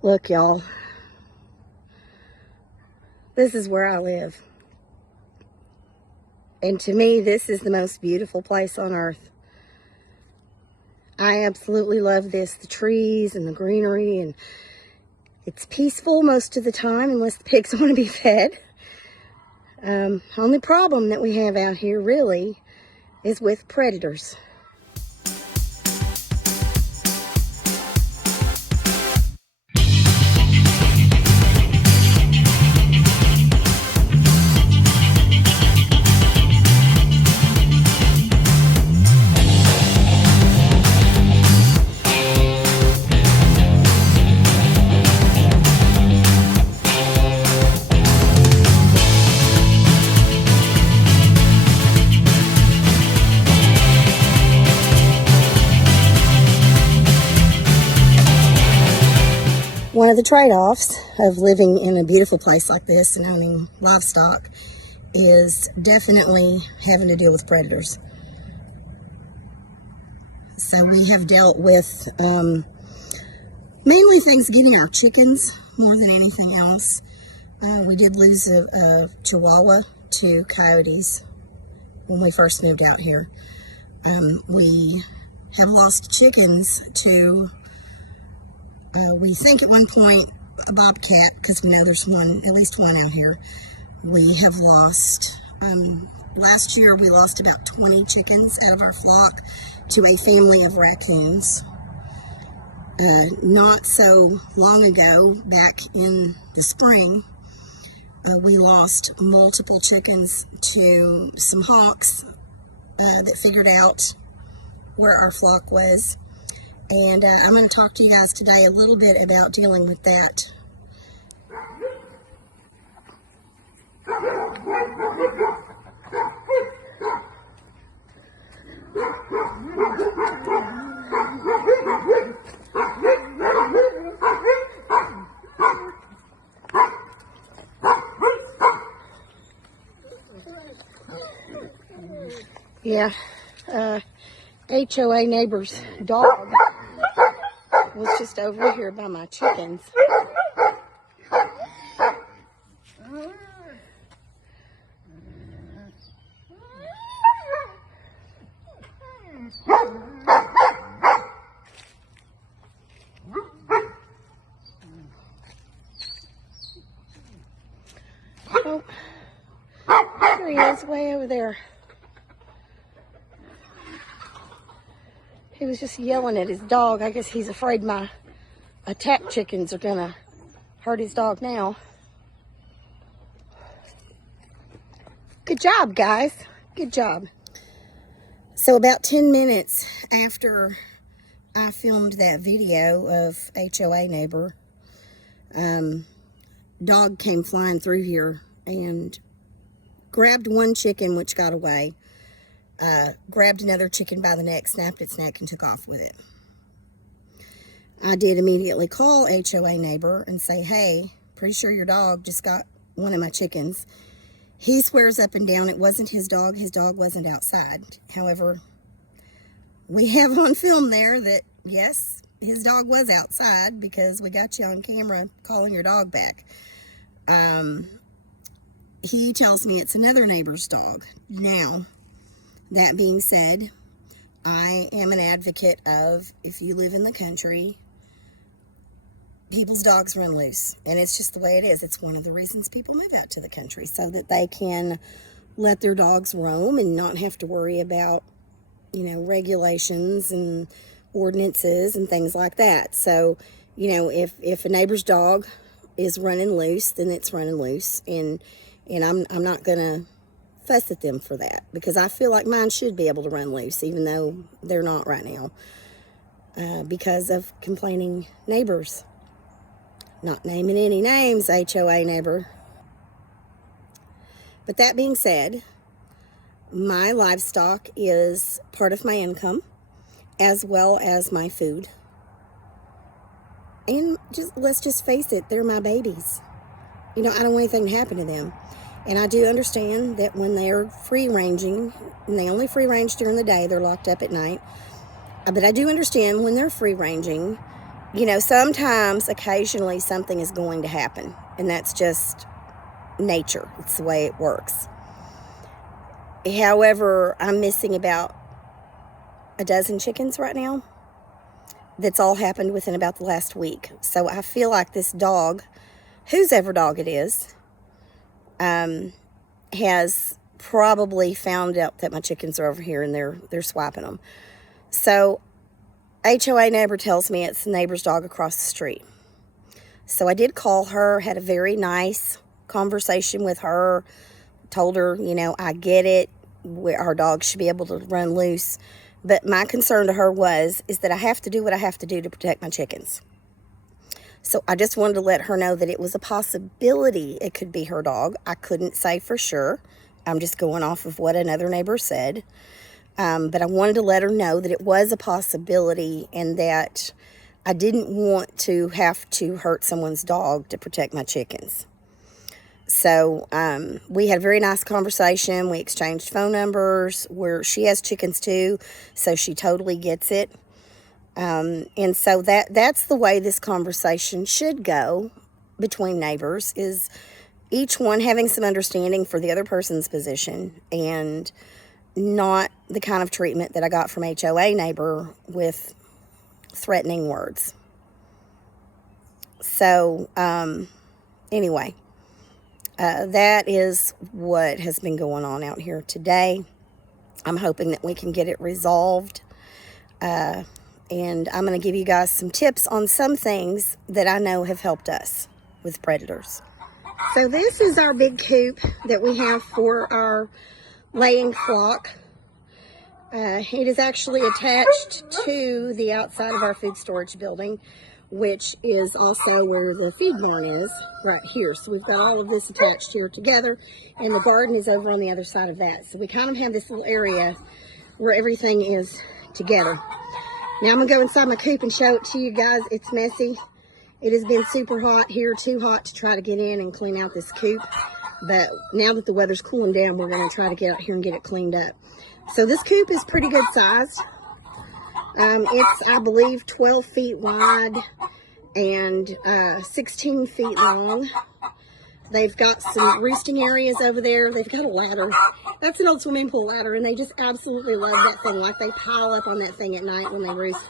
Look, y'all, this is where I live. And to me, this is the most beautiful place on earth. I absolutely love this, the trees and the greenery, and it's peaceful most of the time unless the pigs want to be fed. Only problem that we have out here really is with predators. One of the trade-offs of living in a beautiful place like this and owning livestock is definitely having to deal with predators. So we have dealt with mainly things getting our chickens more than anything else. We did lose a Chihuahua to coyotes when we first moved out here. We have lost chickens to we think at one point a bobcat, because we know there's at least one out here. We have lost, last year we lost about 20 chickens out of our flock to a family of raccoons. Not so long ago, back in the spring, we lost multiple chickens to some hawks that figured out where our flock was. And I'm going to talk to you guys today a little bit about dealing with that. Yeah, HOA neighbor's dog was just over here by my chickens. Oh, there he is, way over there. He was just yelling at his dog. I guess he's afraid my attack chickens are gonna hurt his dog now. Good job, guys. Good job. So about 10 minutes after I filmed that video of HOA neighbor, dog came flying through here and grabbed one chicken, which got away. Grabbed another chicken by the neck, snapped its neck, and took off with it. I did immediately call HOA neighbor and say, hey, pretty sure your dog just got one of my chickens. He swears up and down it wasn't his dog. His dog wasn't outside. However, we have on film there that, yes, his dog was outside because we got you on camera calling your dog back. He tells me it's another neighbor's dog. Now, that being said, I am an advocate of, if you live in the country, people's dogs run loose. And it's just the way it is. It's one of the reasons people move out to the country, so that they can let their dogs roam and not have to worry about, regulations and ordinances and things like that. So, if a neighbor's dog is running loose, then it's running loose. And I'm not going to fuss at them for that, because I feel like mine should be able to run loose, even though they're not right now, because of complaining neighbors. Not naming any names, HOA neighbor. But that being said, my livestock is part of my income, as well as my food. And let's just face it, they're my babies. I don't want anything to happen to them. And I do understand that when they're free-ranging, and they only free-range during the day, they're locked up at night. But I do understand when they're free-ranging, you know, sometimes, occasionally, something is going to happen, and that's just nature. It's the way it works. However, I'm missing about a dozen chickens right now. That's all happened within about the last week. So I feel like this dog, whose ever dog it is, has probably found out that my chickens are over here and they're swiping them. So HOA neighbor tells me it's the neighbor's dog across the street. So I did call her, had a very nice conversation with her, told her, you know, I get it, our dog should be able to run loose. But my concern to her is that I have to do what I have to do to protect my chickens. So I just wanted to let her know that it was a possibility it could be her dog. I couldn't say for sure. I'm just going off of what another neighbor said. But I wanted to let her know that it was a possibility and that I didn't want to have to hurt someone's dog to protect my chickens. So we had a very nice conversation. We exchanged phone numbers. She has chickens too, so she totally gets it. And so that's the way this conversation should go between neighbors, is each one having some understanding for the other person's position, and not the kind of treatment that I got from HOA neighbor with threatening words. So anyway, that is what has been going on out here today. I'm hoping that we can get it resolved. And I'm going to give you guys some tips on some things that I know have helped us with predators. So this is our big coop that we have for our laying flock. It is actually attached to the outside of our food storage building, which is also where the feed barn is, right here. So we've got all of this attached here together, and the garden is over on the other side of that. So we kind of have this little area where everything is together. Now I'm going to go inside my coop and show it to you guys. It's messy. It has been super hot here, too hot to try to get in and clean out this coop. But now that the weather's cooling down, we're going to try to get out here and get it cleaned up. So this coop is pretty good sized. It's, I believe, 12 feet wide and 16 feet long. They've got some roosting areas over there. They've got a ladder. That's an old swimming pool ladder, and they just absolutely love that thing. Like, they pile up on that thing at night when they roost.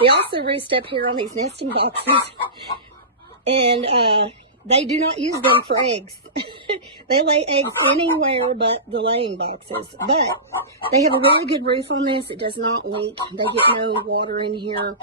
They also roost up here on these nesting boxes, and they do not use them for eggs. They lay eggs anywhere but the laying boxes. But they have a really good roof on this. It does not leak. They get no water in here.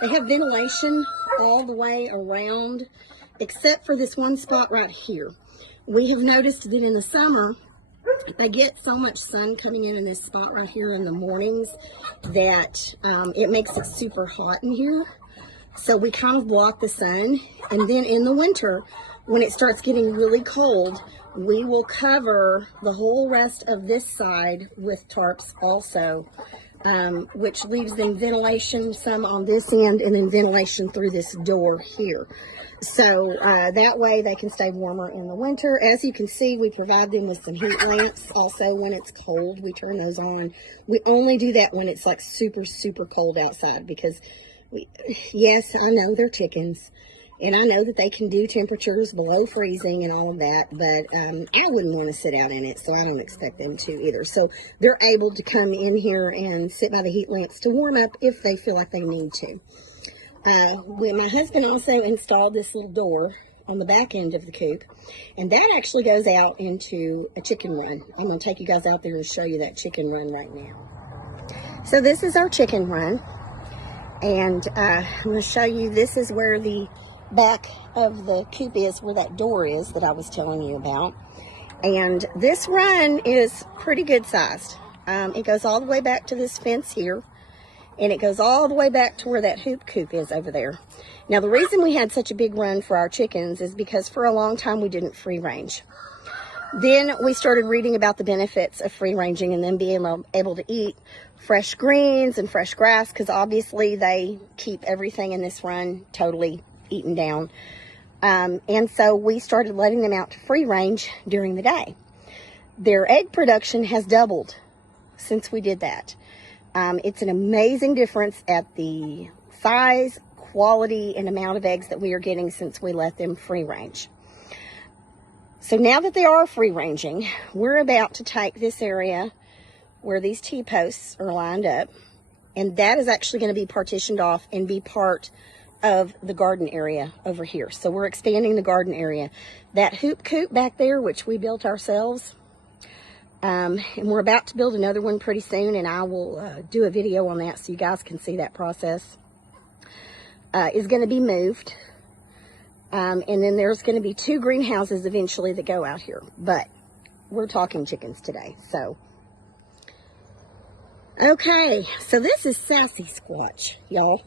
They have ventilation all the way around, except for this one spot right here. We have noticed that in the summer, they get so much sun coming in this spot right here in the mornings that it makes it super hot in here. So we kind of block the sun. And then in the winter, when it starts getting really cold, we will cover the whole rest of this side with tarps also, which leaves them ventilation, some on this end, and then ventilation through this door here. So that way they can stay warmer in the winter. As you can see, we provide them with some heat lamps. Also, when it's cold, we turn those on. We only do that when it's like super, super cold outside, because yes, I know they're chickens, and I know that they can do temperatures below freezing and all of that, but I wouldn't want to sit out in it, so I don't expect them to either. So they're able to come in here and sit by the heat lamps to warm up if they feel like they need to. My husband also installed this little door on the back end of the coop, and that actually goes out into a chicken run. I'm going to take you guys out there and show you that chicken run right now. So this is our chicken run, and I'm going to show you, this is where the back of the coop is, where that door is that I was telling you about. And this run is pretty good sized. It goes all the way back to this fence here, and it goes all the way back to where that hoop coop is over there. Now, the reason we had such a big run for our chickens is because for a long time we didn't free range. Then we started reading about the benefits of free ranging and then being able to eat fresh greens and fresh grass, because obviously they keep everything in this run totally eaten down. And so we started letting them out to free range during the day. Their egg production has doubled since we did that. It's an amazing difference at the size, quality and amount of eggs that we are getting since we let them free range. So now that they are free ranging, we're about to take this area where these T-posts are lined up, and that is actually going to be partitioned off and be part of the garden area over here. So we're expanding the garden area. That hoop coop back there, which we built ourselves, and we're about to build another one pretty soon, and I will do a video on that so you guys can see that process, is going to be moved. And then there's going to be 2 greenhouses eventually that go out here. But we're talking chickens today, so. Okay, so this is Sassy Squatch, y'all.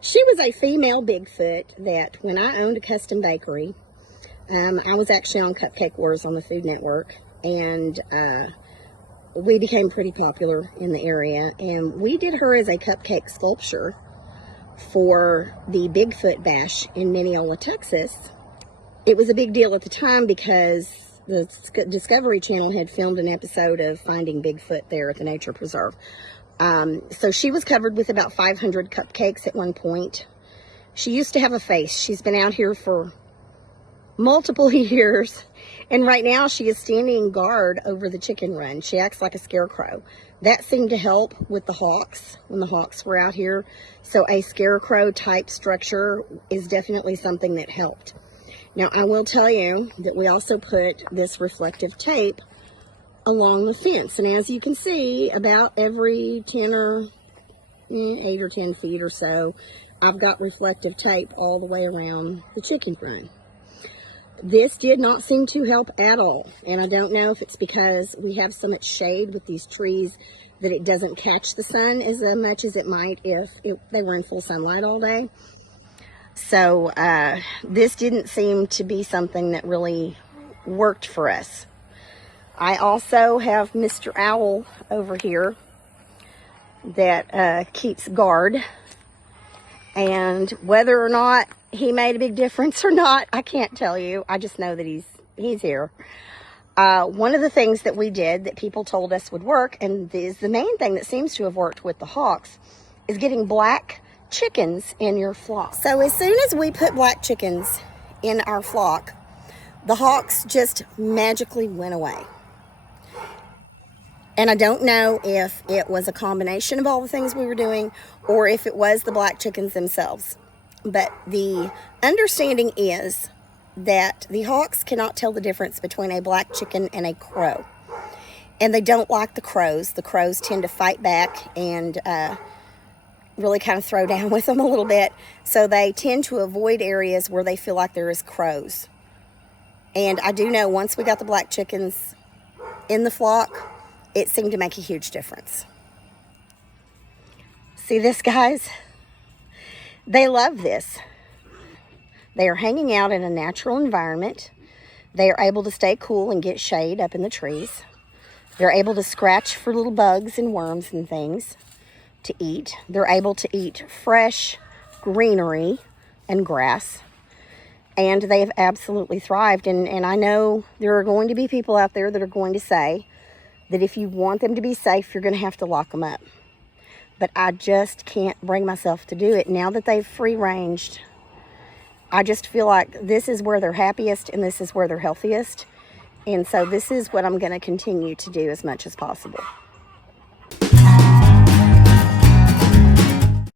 She was a female Bigfoot that when I owned a custom bakery, I was actually on Cupcake Wars on the Food Network, and we became pretty popular in the area, and we did her as a cupcake sculpture for the Bigfoot Bash in Mineola, Texas. It was a big deal at the time because the Discovery Channel had filmed an episode of finding Bigfoot there at the nature preserve. So she was covered with about 500 cupcakes at one point. She used to have a face. She's been out here for multiple years, and right now she is standing guard over the chicken run. She acts like a scarecrow. That seemed to help with the hawks when the hawks were out here. So a scarecrow type structure is definitely something that helped. Now I will tell you that we also put this reflective tape along the fence, and as you can see, about every 8 or 10 feet or so, I've got reflective tape all the way around the chicken run. This did not seem to help at all, and I don't know if it's because we have so much shade with these trees that it doesn't catch the sun as much as it might if they were in full sunlight all day. So this didn't seem to be something that really worked for us. I also have Mr. Owl over here that keeps guard, and whether or not he made a big difference or not, I can't tell you. I just know that he's here. One of the things that we did that people told us would work, and is the main thing that seems to have worked with the hawks, is getting black chickens in your flock. So as soon as we put black chickens in our flock, the hawks just magically went away. And I don't know if it was a combination of all the things we were doing or if it was the black chickens themselves. But the understanding is that the hawks cannot tell the difference between a black chicken and a crow. And they don't like the crows. The crows tend to fight back and really kind of throw down with them a little bit. So they tend to avoid areas where they feel like there is crows. And I do know once we got the black chickens in the flock, it seemed to make a huge difference. See this, guys? They love this. They are hanging out in a natural environment. They are able to stay cool and get shade up in the trees. They're able to scratch for little bugs and worms and things to eat. They're able to eat fresh greenery and grass. And they have absolutely thrived. And I know there are going to be people out there that are going to say that if you want them to be safe, you're going to have to lock them up. But I just can't bring myself to do it. Now that they've free ranged, I just feel like this is where they're happiest and this is where they're healthiest. And so this is what I'm going to continue to do as much as possible.